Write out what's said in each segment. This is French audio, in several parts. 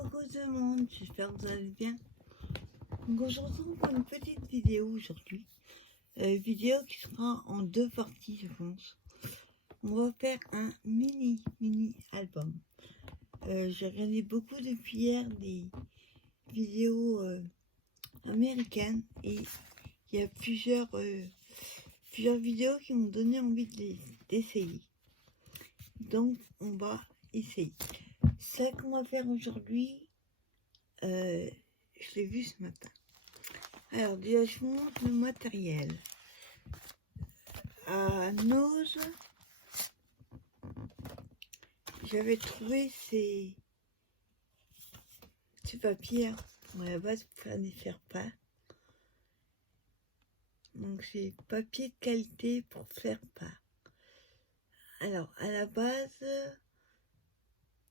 Coucou tout le monde, j'espère que vous allez bien. Donc on se retrouve pour une petite vidéo aujourd'hui. Vidéo qui sera en deux parties je pense. On va faire un mini album. J'ai regardé beaucoup depuis hier des vidéos américaines et il y a plusieurs vidéos qui m'ont donné envie d'essayer. Donc on va essayer. Ça qu'on va faire aujourd'hui, je l'ai vu ce matin. Alors déjà je vous montre le matériel. À Nose, j'avais trouvé ces papiers à la base pour faire des faire-part. Donc c'est papier de qualité pour faire part. Alors à la base,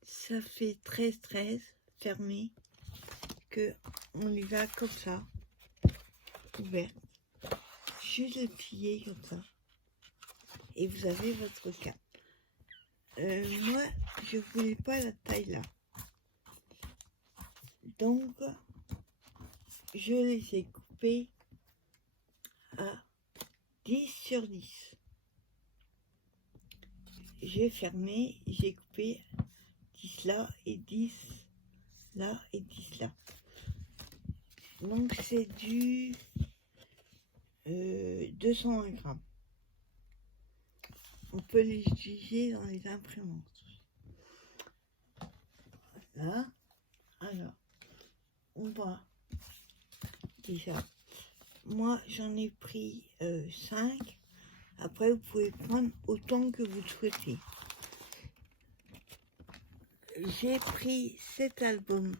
ça fait 13 fermé, que on les a comme ça, ouverts. Juste le plier comme ça. Et vous avez votre cas. Moi, je voulais pas la taille là. Donc, je les ai coupés à 10/10. J'ai fermé, j'ai coupé 10 là et 10 là et 10 là. Donc, c'est du 220 grammes. On peut les utiliser dans les imprimantes. Voilà. Alors, on va déjà. Moi, j'en ai pris 5. Après, vous pouvez prendre autant que vous souhaitez. J'ai pris cet album.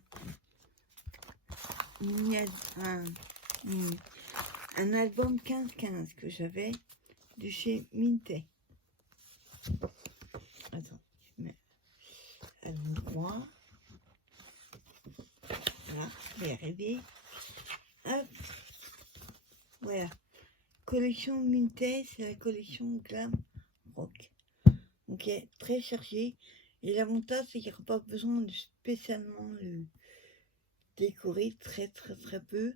Un album 15-15 que j'avais de chez Minté. Attends, je mets à l'endroit. Voilà, je vais y arriver. Hop. Voilà. Collection Minté, c'est la collection Glam Rock. Donc, elle est très chargée. Et l'avantage, c'est qu'il n'y aura pas besoin de spécialement le décorer très peu,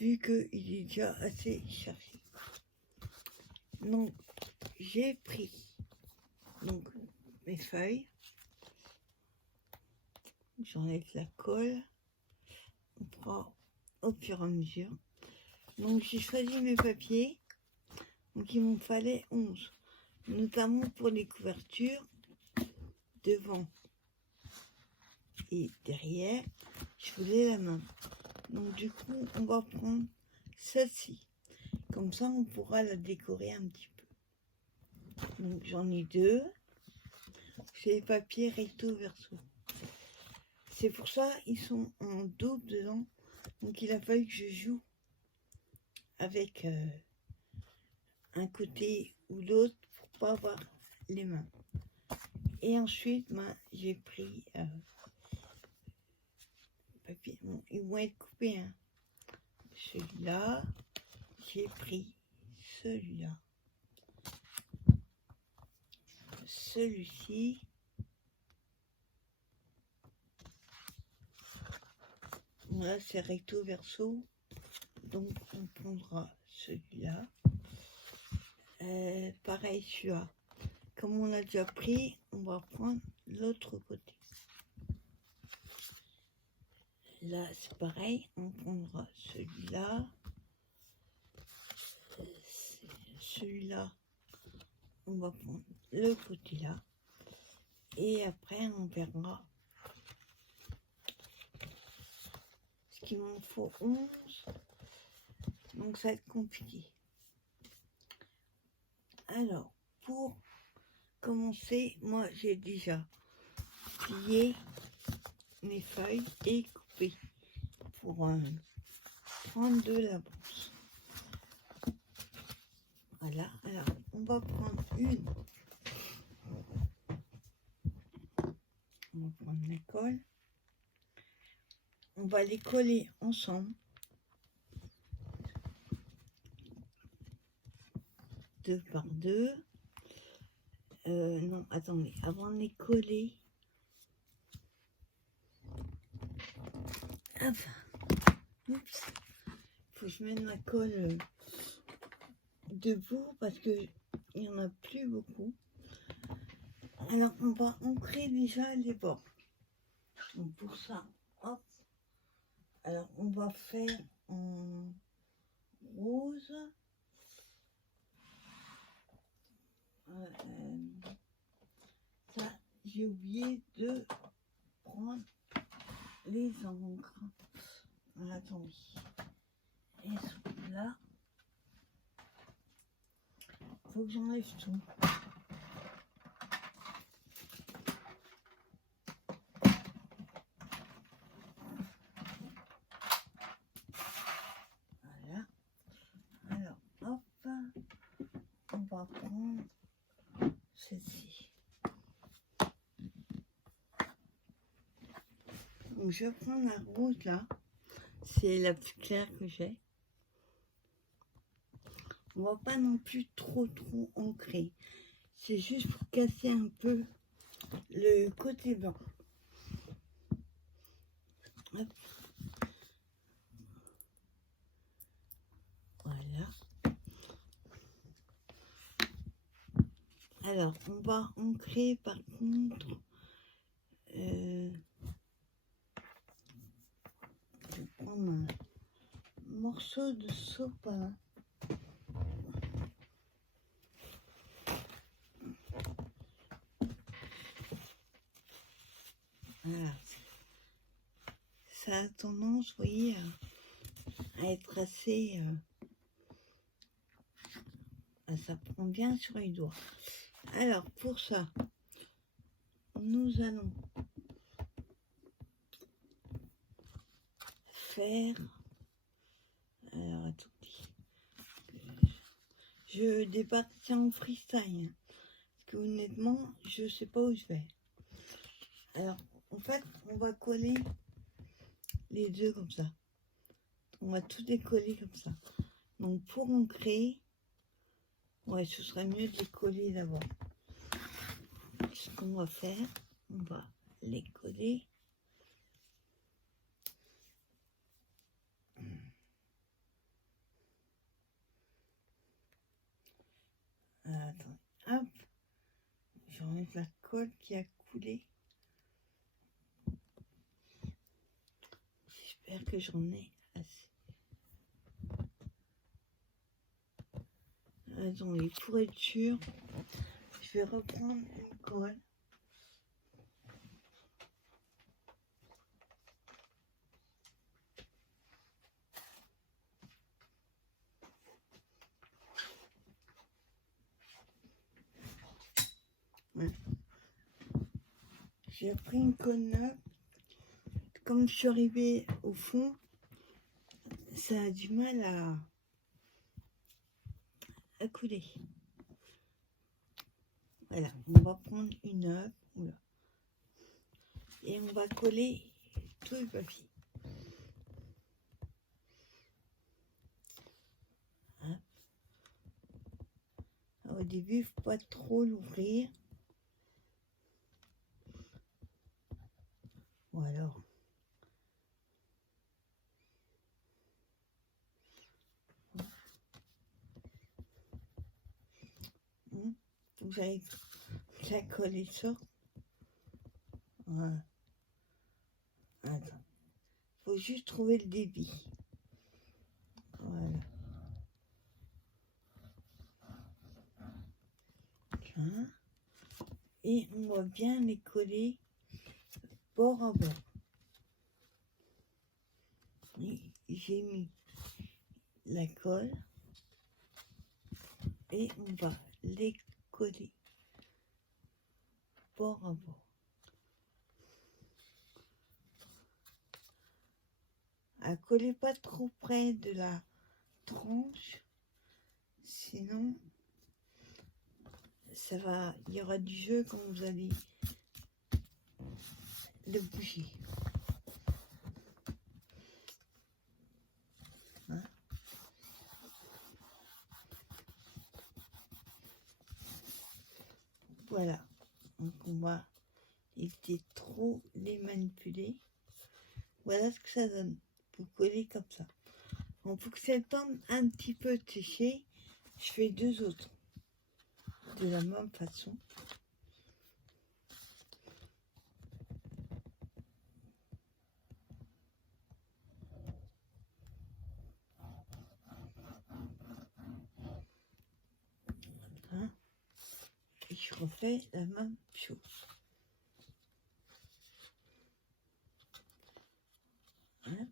vu qu'il est déjà assez chargé. Donc, j'ai pris mes feuilles. J'enlève la colle. On prend au fur et à mesure. Donc, j'ai choisi mes papiers. Donc, il m'en fallait 11. Notamment pour les couvertures devant et derrière. Je voulais la main. Donc, du coup, on va prendre celle-ci. Comme ça, on pourra la décorer un petit peu. Donc, j'en ai 2. C'est les papiers recto verso. C'est pour ça ils sont en double dedans. Donc il a fallu que je joue avec un côté ou l'autre pour pas avoir les mains. Et ensuite, j'ai pris papier. Bon, ils vont être coupés. Hein. Celui-là, j'ai pris celui-là, celui-ci. Là, c'est recto verso. Donc, on prendra celui-là. Pareil, celui-là. Comme on l'a déjà pris, on va prendre l'autre côté. Là, c'est pareil. On prendra celui-là. Celui-là, on va prendre le côté là. Et après, on verra. Ce qu'il m'en faut 11. Donc, ça va être compliqué. Alors, pour commencer, moi, j'ai déjà plié mes feuilles et coupé pour prendre de la brousse. Voilà, alors, on va prendre une. On va prendre la colle. On va les coller ensemble. 2 par 2. Non, attendez, avant de les coller, Enfin, oups, faut que je mette ma colle debout parce que il n'y en a plus beaucoup. Alors on va ancrer déjà les bords. Donc pour ça, hop. Alors on va faire en rose. Ça, j'ai oublié de prendre les encres. Attendez. Elles sont là. Faut que j'enlève tout. Voilà. Alors, hop. On va prendre celle-ci. Donc, je prends la rouge là. C'est la plus claire que j'ai. On va pas non plus trop ancrer. C'est juste pour casser un peu le côté blanc. Hop. Voilà. Alors, on va ancrer par contre. Je vais prendre un morceau de sopalin. Voilà. Ça a tendance, vous voyez, à être assez... ça prend bien sur les doigts. Alors, pour ça, nous allons faire... Alors, attendez. Je débarque en freestyle. Parce que honnêtement, je sais pas où je vais. Alors, en fait, on va coller les deux comme ça. On va tout décoller comme ça. Donc, pour ancrer, ouais, ce serait mieux de les coller d'abord. Ce qu'on va faire, on va les coller. Attends, hop. J'enlève la colle qui a coulé. J'espère que j'en ai assez. Attendez, pour être sûr, je vais reprendre une colle. Ouais. J'ai pris une colle neuve. Comme je suis arrivée au fond, ça a du mal à couler. Voilà, on va prendre une neuve. Oula. Et on va coller tout le papier. Hein. Au début, il ne faut pas trop l'ouvrir. Ou alors. Vous allez la coller ça. Voilà. Attends. Faut juste trouver le débit. Voilà. Hein. Et on va bien les coller bord à bord. J'ai mis la colle et on va les coller bord à bord. Collez pas trop près de la tranche, sinon ça va, il y aura du jeu quand vous allez le bouger. Hein. Voilà, donc on va éviter trop les manipuler. Voilà ce que ça donne. Vous collez comme ça. Bon, pour que ça tende un petit peu de sécher, je fais 2 autres. De la même façon. Voilà. Et je refais la même chose. Hop.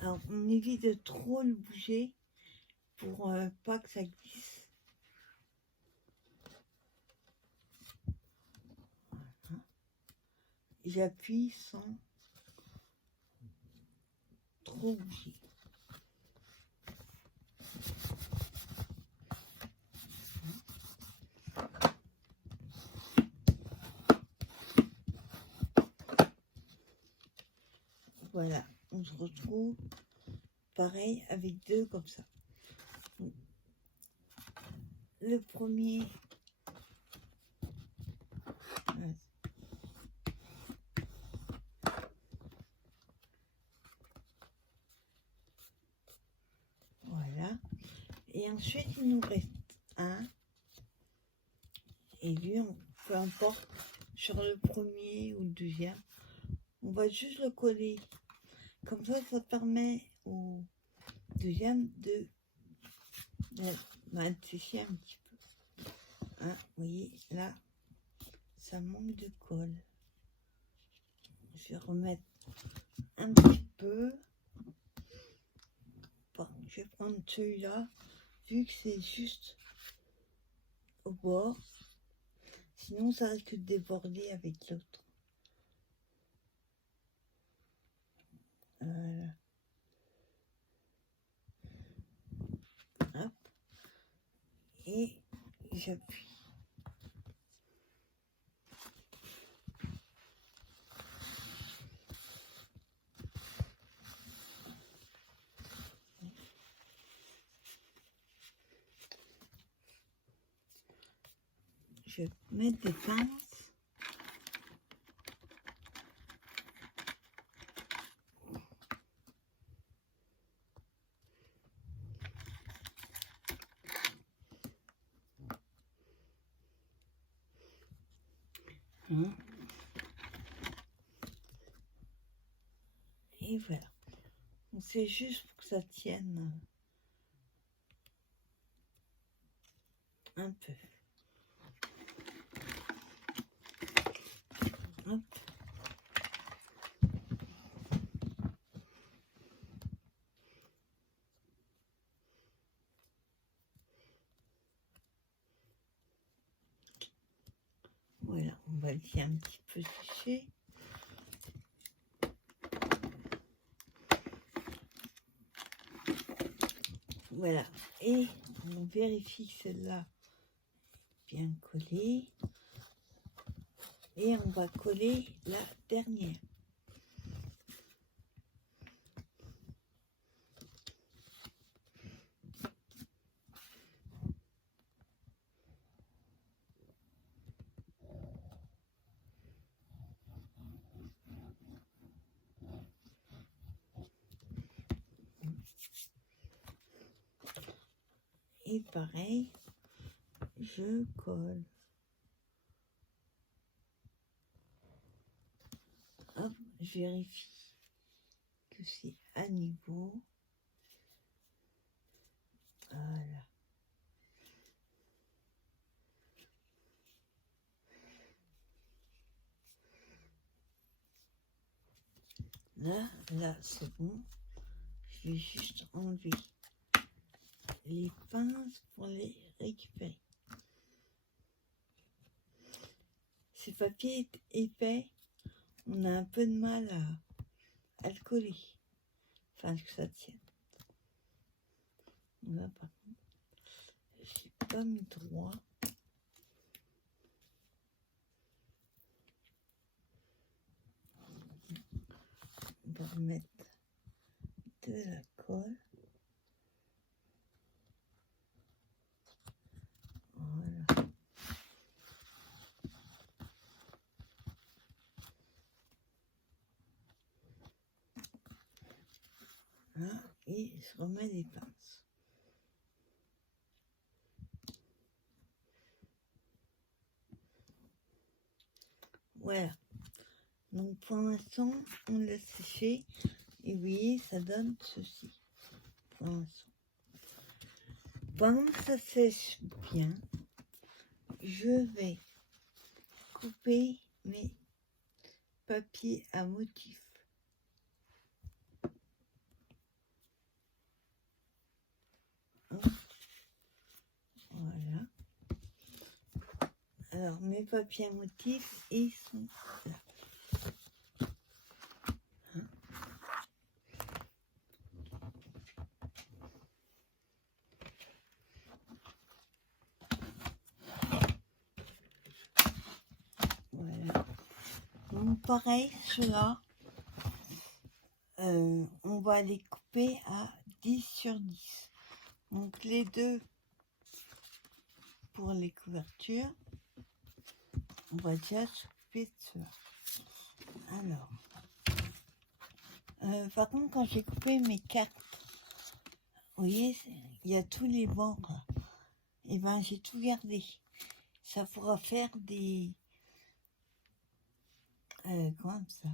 Alors, on évite de trop le bouger pour pas que ça glisse. Voilà. J'appuie sans trop bouger. Voilà, on se retrouve pareil avec 2 comme ça. Donc, le premier, voilà. Et ensuite, il nous reste un. Et lui, peu importe, sur le premier ou le deuxième, on va juste le coller. Comme ça permet au deuxième de sécher un petit peu. Hein, vous voyez, là, ça manque de colle. Je vais remettre un petit peu. Bon, je vais prendre celui-là, vu que c'est juste au bord. Sinon, ça risque de déborder avec l'autre. Voilà. Hop. Et j'appuie. Je vais mettre des pinces. Hein. Et voilà. C'est juste pour que ça tienne un peu. Hop. Voilà, on va le laisser un petit peu sécher. Voilà, et on vérifie que celle-là bien collée. Et on va coller la dernière. Et pareil, je colle. Hop, je vérifie que c'est à niveau. Voilà. Là, c'est bon. Je vais juste enlever les pinces pour les récupérer. Ce papier est épais, on a un peu de mal à le coller. Enfin, que ça tienne. Là, par contre, je n'ai pas mis droit. On va remettre de la colle. et je remets les pinces. Voilà. Donc pour l'instant, on laisse sécher. Et vous voyez, ça donne ceci. Pour l'instant. Pendant que ça sèche bien, je vais couper mes papiers à motifs. Voilà. Alors, mes papiers à motifs, ils sont là. Voilà. Donc, pareil, ceux-là, on va les couper à 10/10. Donc, les deux pour les couvertures. On va déjà s'occuper de cela. Alors, par contre, quand j'ai coupé mes cartes, vous voyez, il y a tous les bancs. Et ben, j'ai tout gardé. Ça pourra faire des... comment ça?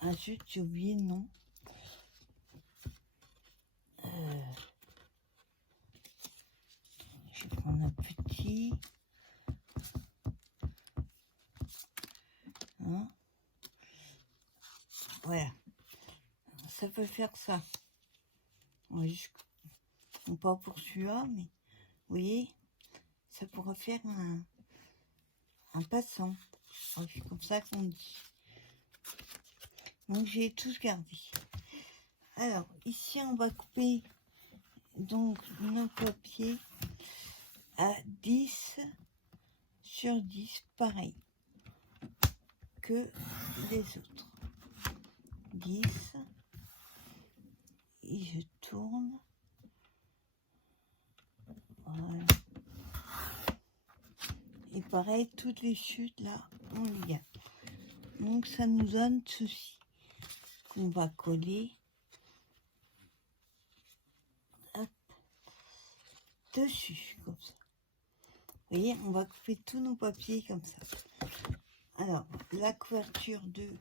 Ah, zut, j'ai oublié le nom. Je vais prendre un petit. Hein, voilà. Ça peut faire ça. Oui, pas pour celui-là, mais vous voyez, ça pourrait faire un passant. C'est comme ça qu'on dit. Donc j'ai tous gardé. Alors ici on va couper donc nos papiers à 10/10, pareil que les autres. 10 et je tourne. Voilà. Et pareil, toutes les chutes là, on les garde. Donc ça nous donne ceci qu'on va coller, hop, dessus comme ça. Vous voyez, on va couper tous nos papiers comme ça. Alors la couverture de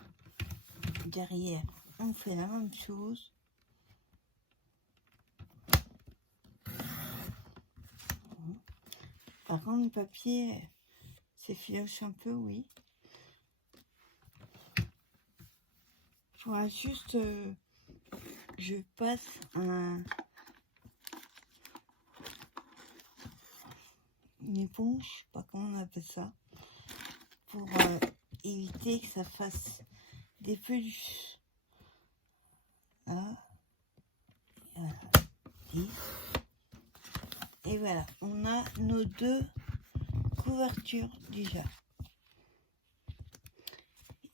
derrière, on fait la même chose. Par contre, le papier s'effiloche un peu, oui. Il faudra juste, je passe une éponge, je sais pas comment on appelle ça, pour éviter que ça fasse des peluches. Là, voilà. Et voilà, on a nos deux couvertures déjà.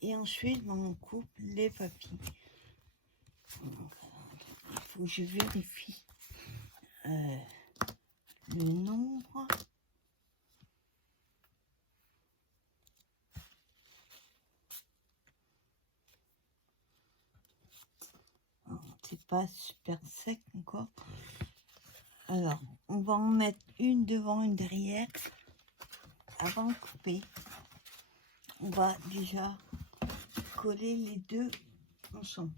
Et ensuite, on coupe les papiers. Donc, il faut que je vérifie le nombre. C'est pas super sec encore. Alors, on va en mettre une devant, une derrière. Avant de couper, on va déjà coller les deux ensemble.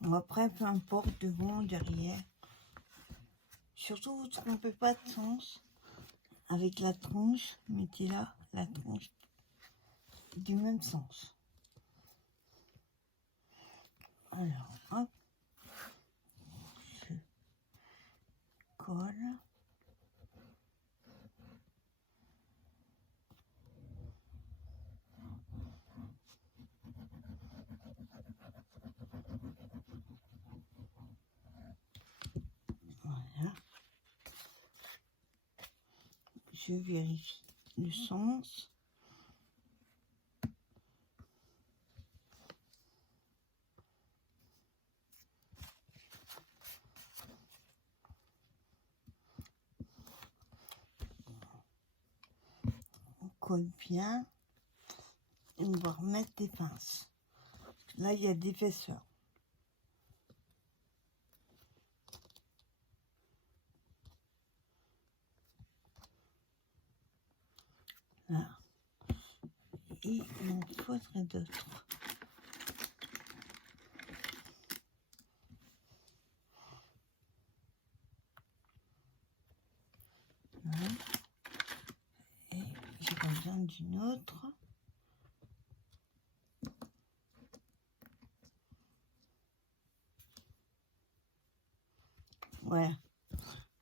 Bon, après, peu importe, devant, derrière. Surtout, vous ne trompez pas de sens. Avec la tronche, mettez là la tronche du même sens. Alors, hop, je colle. Voilà. Je vérifie le sens. On colle bien. on va remettre des pinces. Là, il y a d'épaisseur. Là. Et il en faudrait d'autres. Voilà. Et j'ai besoin d'une autre. Voilà.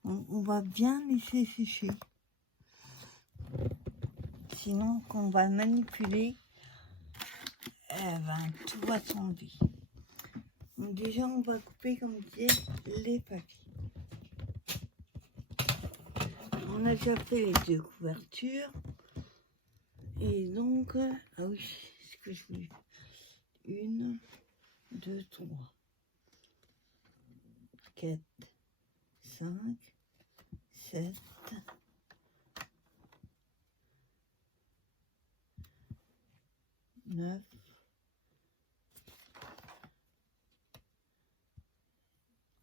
On va bien laisser sécher. Sinon, quand on va manipuler, tout va s'enlever. Donc déjà, on va couper, comme je disais, les papiers. On a déjà fait les deux couvertures. Et donc, ah oui, c'est ce que je voulais. 1, 2, 3, 4, 5, 7, 9,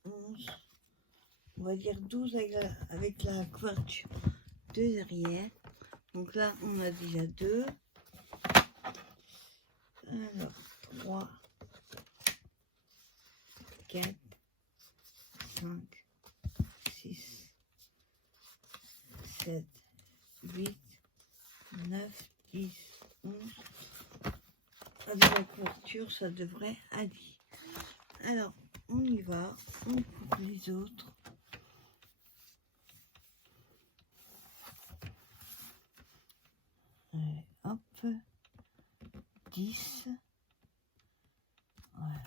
11, on va dire 12 avec la couverture de derrière. Donc là, on a déjà 2. Alors, 3, 4, 5, 6, 7, 8, 9, 10, 11. Avec la couverture, ça devrait aller. Alors, on y va, on coupe les autres. Allez, hop, 10. Voilà.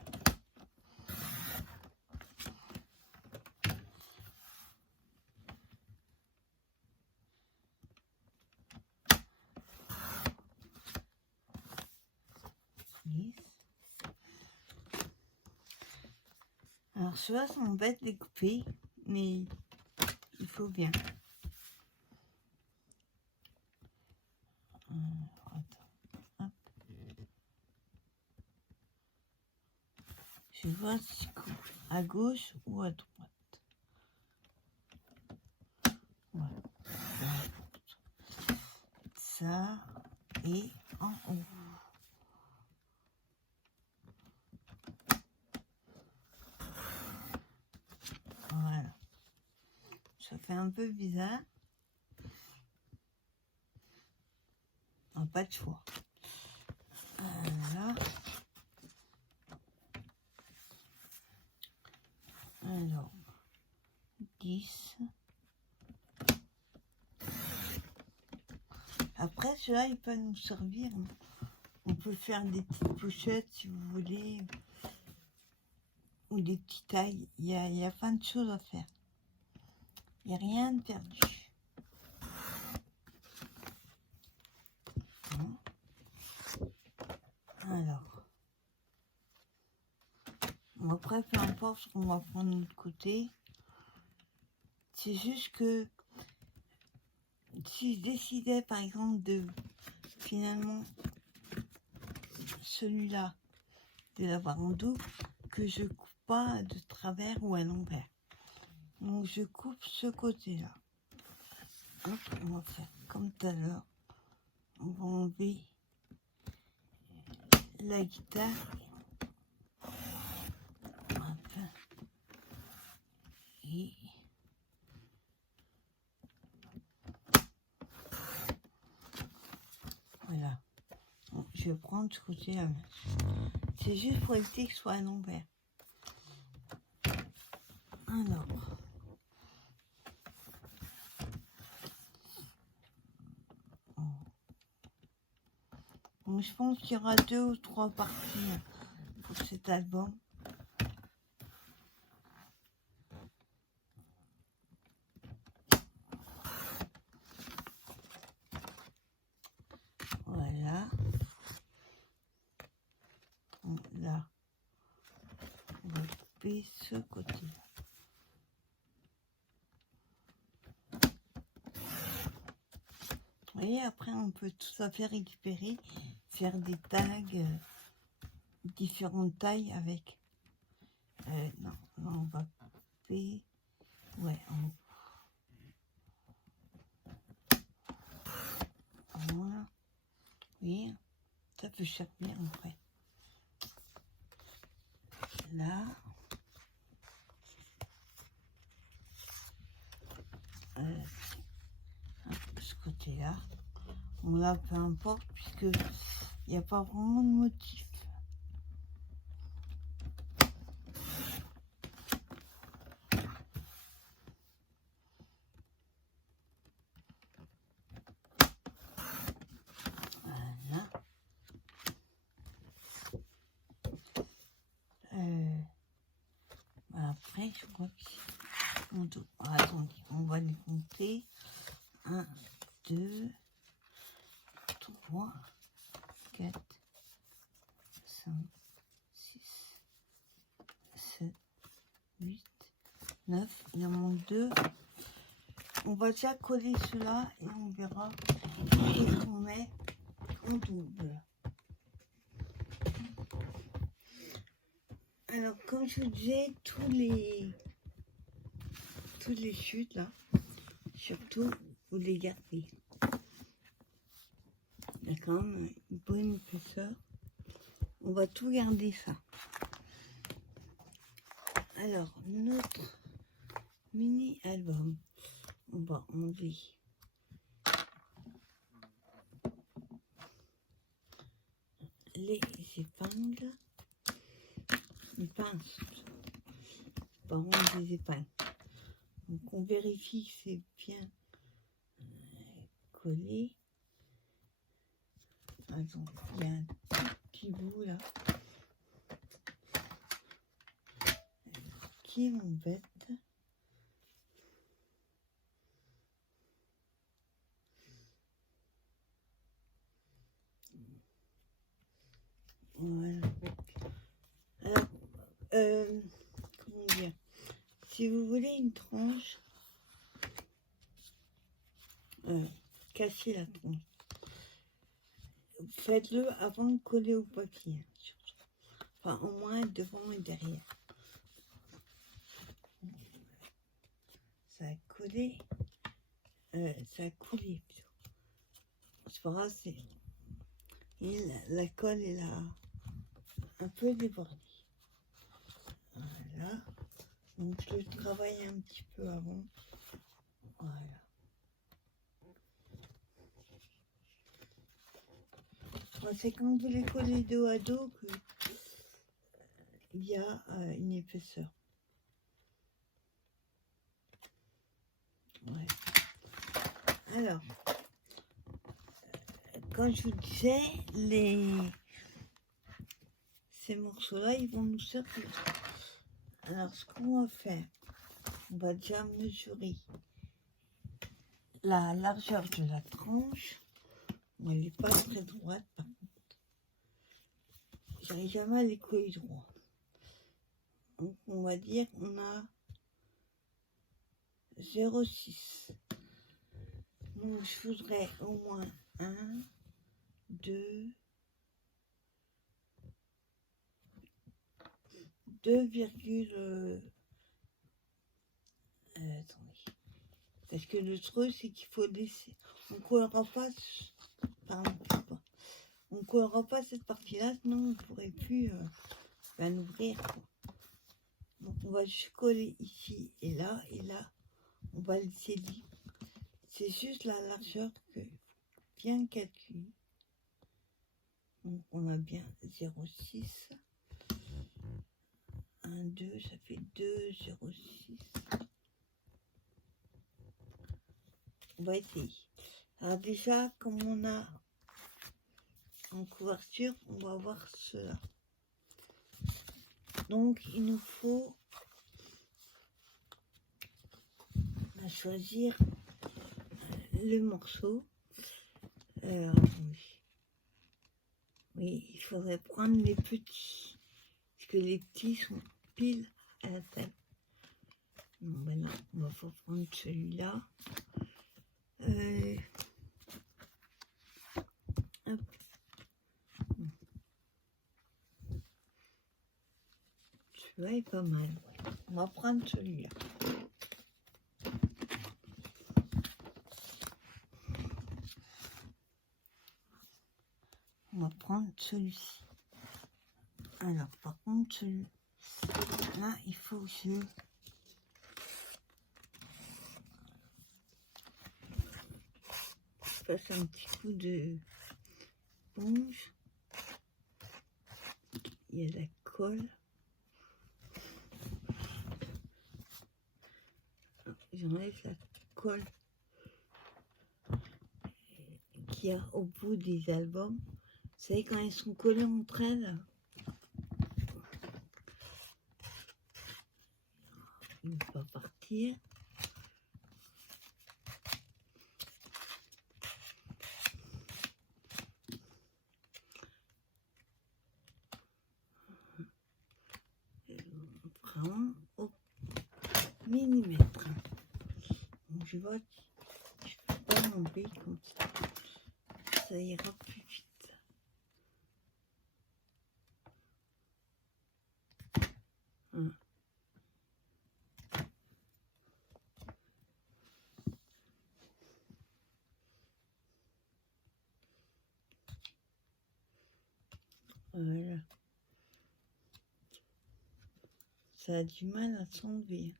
Alors ceux-là sont bêtes de les couper, mais il faut bien. Attends, hop. Je vois si je coupe à gauche ou à droite. Voilà. Ça et en haut. Voilà. Ça fait un peu bizarre. Ah, pas de choix. Voilà. Alors, 10. Après, cela, il peut nous servir. On peut faire des petites pochettes si vous voulez. Ou des petites tailles. Il y a plein de choses à faire. Il n'y a rien de perdu. Alors, après, peu importe ce qu'on va prendre de l'autre côté. C'est juste que si je décidais, par exemple, de finalement celui-là, de l'avoir en double, que je coupe pas de travers ou à l'envers. Donc, je coupe ce côté-là. Hop, on va faire comme tout à l'heure. On va enlever la guitare. Hop. Et voilà. Bon, je vais prendre ce côté-là. C'est juste pour éviter que ce soit à l'envers. Alors. Donc, je pense qu'il y aura 2 ou 3 parties pour cet album. Voilà. Donc, là, on va couper ce côté-là. Vous voyez, après, on peut tout à fait récupérer. faire des tags différentes tailles avec. Non, on va couper. Ouais, voilà. Oui, ça peut servir après. Là. Ce côté-là. Bon, là, peu importe, puisque il n'y a pas vraiment de motif. Voilà. Après, je crois que attendez, on va les compter. 1, 2, 3, 4, 5, 6, 7, 8, 9. Il en manque 2. On va déjà coller cela et on verra si on met en double. Alors, comme je vous disais, tous les chutes là, surtout, vous les gardez. Il y a quand même une bonne épaisseur. On va tout garder ça. Alors, notre mini-album, on va enlever les épingles, les pinces, pas vraiment des épingles. Donc on vérifie que c'est bien collé. Attends, il y a un tout petit bout là qui m'embête. Voilà. Alors, comment dire, si vous voulez une tranche, casser la tranche, faites-le avant de coller au papier, surtout. Enfin, au moins devant et derrière. Ça a collé, ça a coulé plutôt. C'est pas grave, la colle est là, un peu débordée. Voilà. Donc je le travaille un petit peu avant. Voilà. C'est quand vous les collez dos à dos qu'il y a une épaisseur. Ouais. Alors, quand je vous disais, ces morceaux-là, ils vont nous servir. Alors, ce qu'on va faire, on va déjà mesurer la largeur de la tranche. Elle n'est pas très droite, par contre. J'arrive jamais à les coller droit. Donc, on va dire qu'on a 0,6. Donc, je voudrais au moins 1, 2, 2, attendez. Parce que le truc, c'est qu'il faut laisser. On ne collera pas. Pardon, on ne collera pas cette partie-là, sinon on ne pourrait plus l'ouvrir. Donc on va juste coller ici et là, on va laisser libre. C'est juste la largeur que bien calculer. Donc on a bien 0,6. 1, 2, ça fait 2, 0,6. On va essayer. Alors déjà, comme on a en couverture, on va voir cela. Donc il nous faut choisir le morceau. Oui, il faudrait prendre les petits, parce que les petits sont pile à la taille. Bon, ben non, on va pas prendre celui-là. Hop. Celui-là est pas mal. On va prendre celui-là. On va prendre celui-ci. Alors, par contre, celui-là, il faut que je fasse un petit coup de ponge. Il y a la colle. J'enlève la colle qu'il y a au bout des albums. Vous savez, quand ils sont collés entre elles, il ne va pas partir. Vraiment au millimètre. Donc je vois que je ne peux pas l'enlever comme ça. Ça ira plus vite. Voilà. Ça a du mal à s'enlever.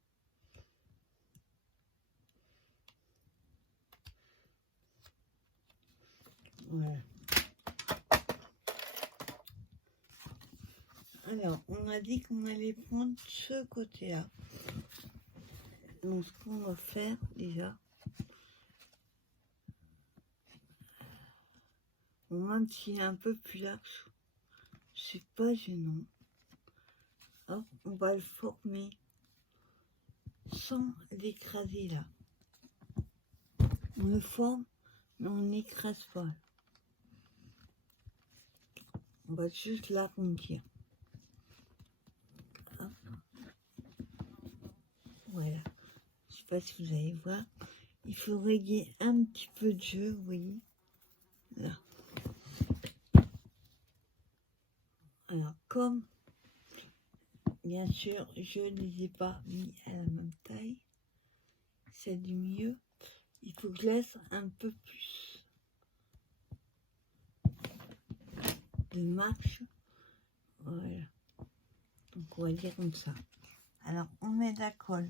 Voilà. Alors, on a dit qu'on allait prendre ce côté-là. Donc, ce qu'on va faire déjà, même s'il est un peu plus large, c'est pas gênant. Hop, on va le former sans l'écraser là. On le forme, mais on n'écrase pas. On va juste l'arrondir. Voilà. Je sais pas si vous allez voir. Il faudrait qu'il y ait un petit peu de jeu, vous voyez. Là. Alors, comme, bien sûr, je ne les ai pas mis à la même taille, c'est du mieux. Il faut que je laisse un peu plus de marche. Voilà. Donc, on va dire comme ça. Alors, on met de la colle.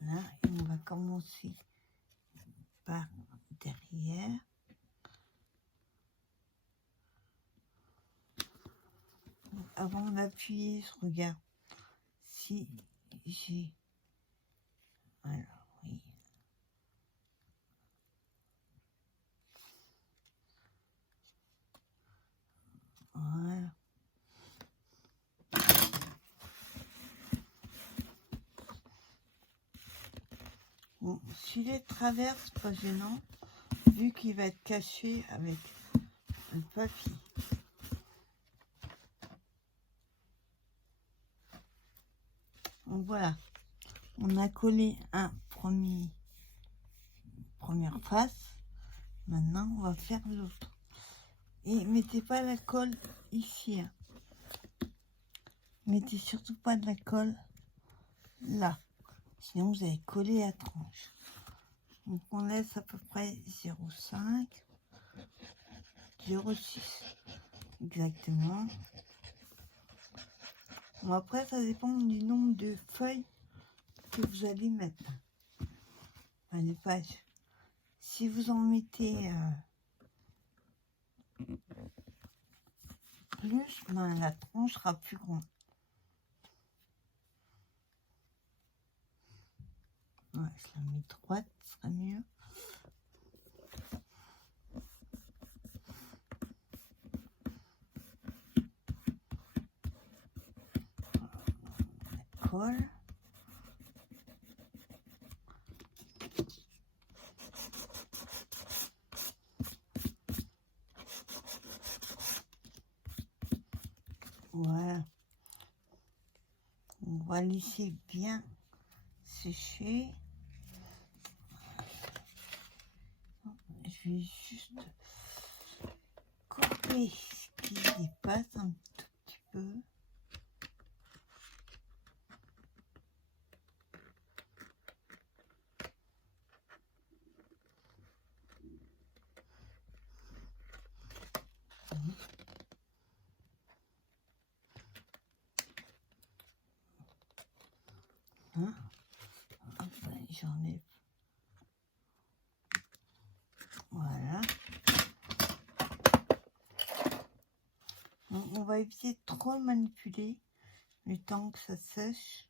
Là, et on va commencer par derrière. Donc, avant d'appuyer, je regarde si j'ai... Alors, oui. Voilà. Bon, s'il est de travers, c'est pas gênant, vu qu'il va être caché avec le papier. Donc voilà, on a collé un première face. Maintenant, on va faire l'autre. Et mettez pas la colle ici. Hein. Mettez surtout pas de la colle là. Sinon, vous allez coller la tranche. Donc, on laisse à peu près 0,5, 0,6 exactement. Bon, après, ça dépend du nombre de feuilles que vous allez mettre. Enfin, les pages. Si vous en mettez plus, ben, la tranche sera plus grande. Ouais, je la mets droite, ce sera mieux. La colle. Voilà. On va laisser bien sécher. Je vais juste couper ce qui dépasse un tout petit peu. Hein? Enfin, j'enlève. Voilà. Donc, on va éviter de trop manipuler le temps que ça sèche.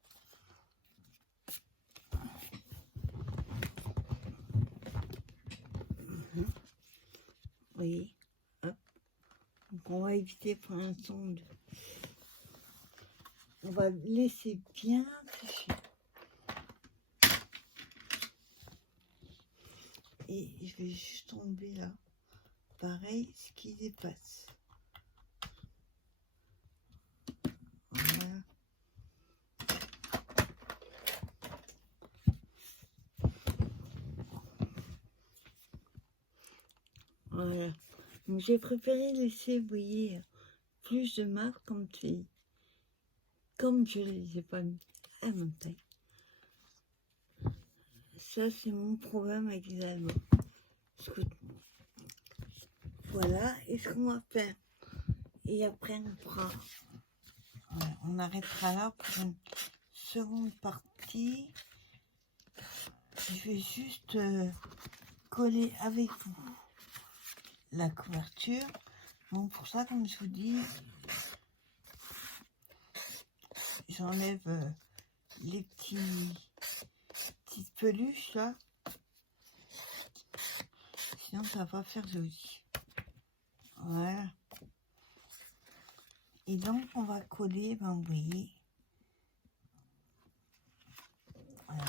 Oui. Hop. Donc on va éviter pour l'instant de... On va laisser bien sécher. Et je vais juste enlever là. Pareil, ce qui dépasse. Voilà. Voilà. Donc j'ai préféré laisser, vous voyez, plus de marques comme je les ai pas mis à mon taille. Ça, c'est mon problème avec les Allemands. Voilà, et ce qu'on va faire. Et après, on fera. Ouais, on arrêtera là pour une seconde partie. Je vais juste coller avec vous la couverture. Donc pour ça, comme je vous dis, j'enlève les petites peluches là. Sinon ça va pas faire joli. Voilà. Et donc on va coller, ben vous voyez. Voilà.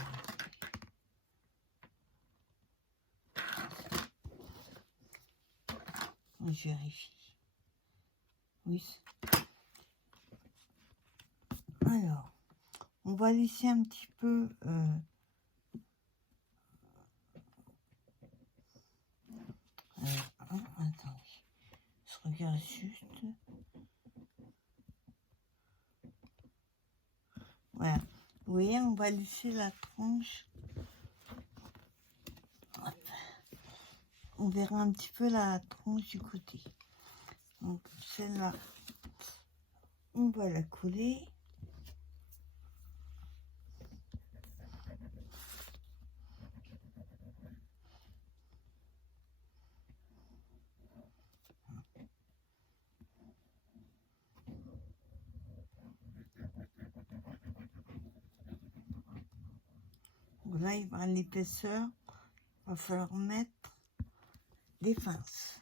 Je vérifie. Oui. Alors, on va laisser un petit peu attendez, je regarde juste. Voilà. Vous voyez, on va laisser la tranche. Hop. On verra un petit peu la tranche du côté. Donc celle-là, on va la coller. Là, il va l'épaisseur. Il va falloir mettre des pinces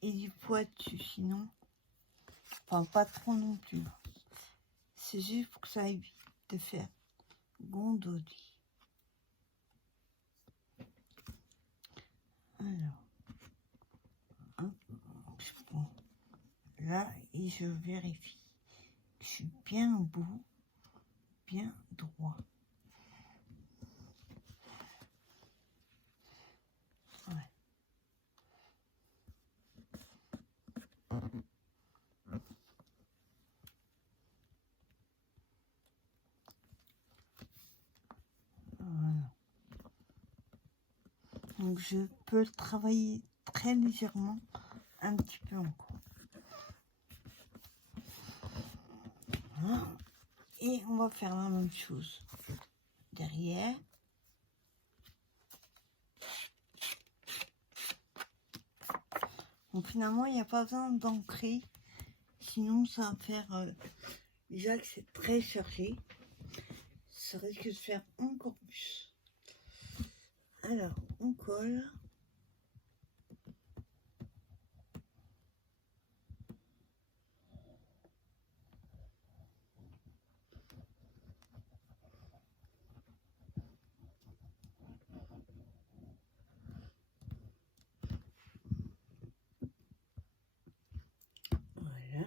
et du poids dessus, sinon, enfin pas trop non plus. C'est juste pour que ça évite de faire gondoler. Alors, hop, je prends là et je vérifie que je suis bien au bout, bien droit. Ouais. Voilà. Donc je peux le travailler très légèrement, un petit peu encore. Voilà. Et on va faire la même chose derrière. Donc finalement, il n'y a pas besoin d'ancrer, sinon ça va faire, déjà que c'est très chargé, ça risque de faire encore plus. Alors, on colle. Voilà.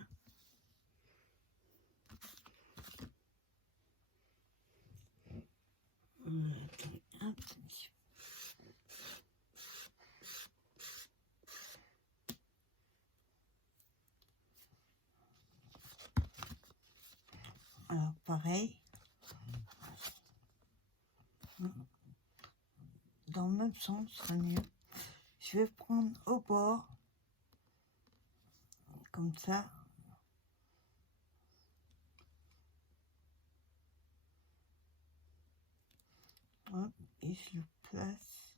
pareil. Dans le même sens, ce sera mieux. Je vais prendre au bord, comme ça. Hop, et je le place.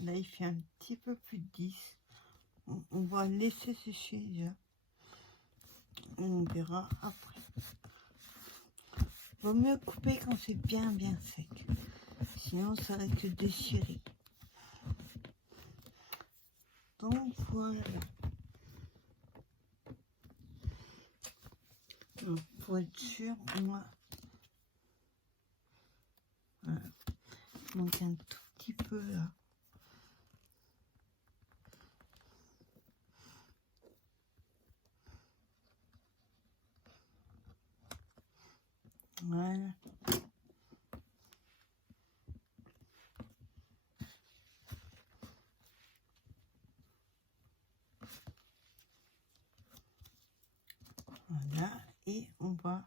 Là, il fait un petit peu plus de 10. On va laisser sécher déjà. Et on verra après. Vaut mieux couper quand c'est bien sec. Sinon, ça risque de déchirer. Donc, voilà. Donc, pour être sûr, moi, voilà. Il manque un tout petit peu là. Voilà. Voilà. Et on va...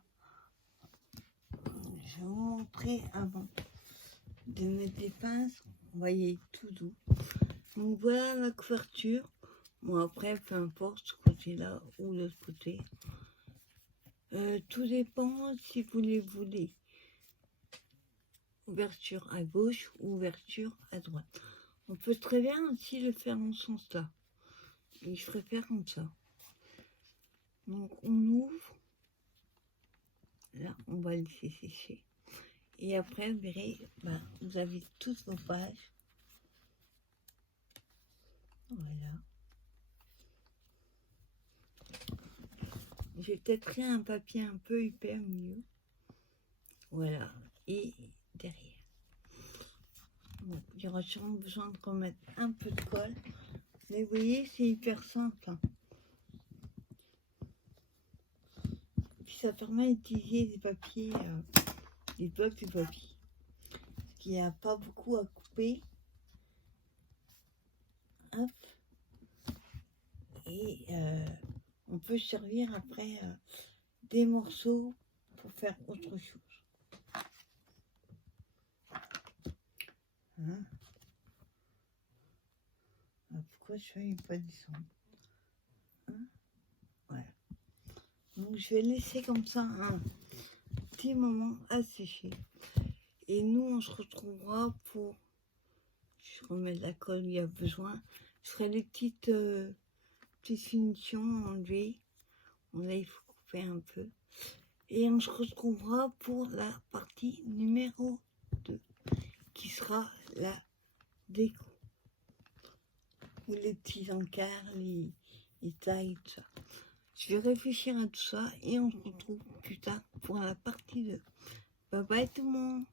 Je vais vous montrer avant de mettre les pinces. Vous voyez, tout doux. Donc voilà la couverture. Bon, après, peu importe ce côté-là ou l'autre côté. Tout dépend si vous les voulez. Ouverture à gauche ou ouverture à droite. On peut très bien aussi le faire en ce sens-là. Et je préfère comme ça. Donc on ouvre. Là, on va laisser sécher. Et après, vous verrez, vous avez toutes vos pages. Voilà. J'ai peut-être pris un papier un peu hyper mieux. Voilà. Et derrière. Bon, il y aura sûrement besoin de remettre un peu de colle. Mais vous voyez, c'est hyper simple. Hein. Puis ça permet d'utiliser des papiers, des blocs de papier. Parce qu'il n'y a pas beaucoup à couper. Hop. Et on peut servir après des morceaux pour faire autre chose. Hein? Pourquoi je ne vais pas descendre? Hein? Voilà. Donc je vais laisser comme ça un petit moment à sécher. Et nous, on se retrouvera pour... Je remets la colle, il y a besoin. Je ferai des petites finitions enlevées. Bon, là, il faut couper un peu. Et on se retrouvera pour la partie numéro 2, qui sera la déco. Ou les petits encarts, les tailles, tout ça. Je vais réfléchir à tout ça et on se retrouve plus tard pour la partie 2. Bye bye tout le monde.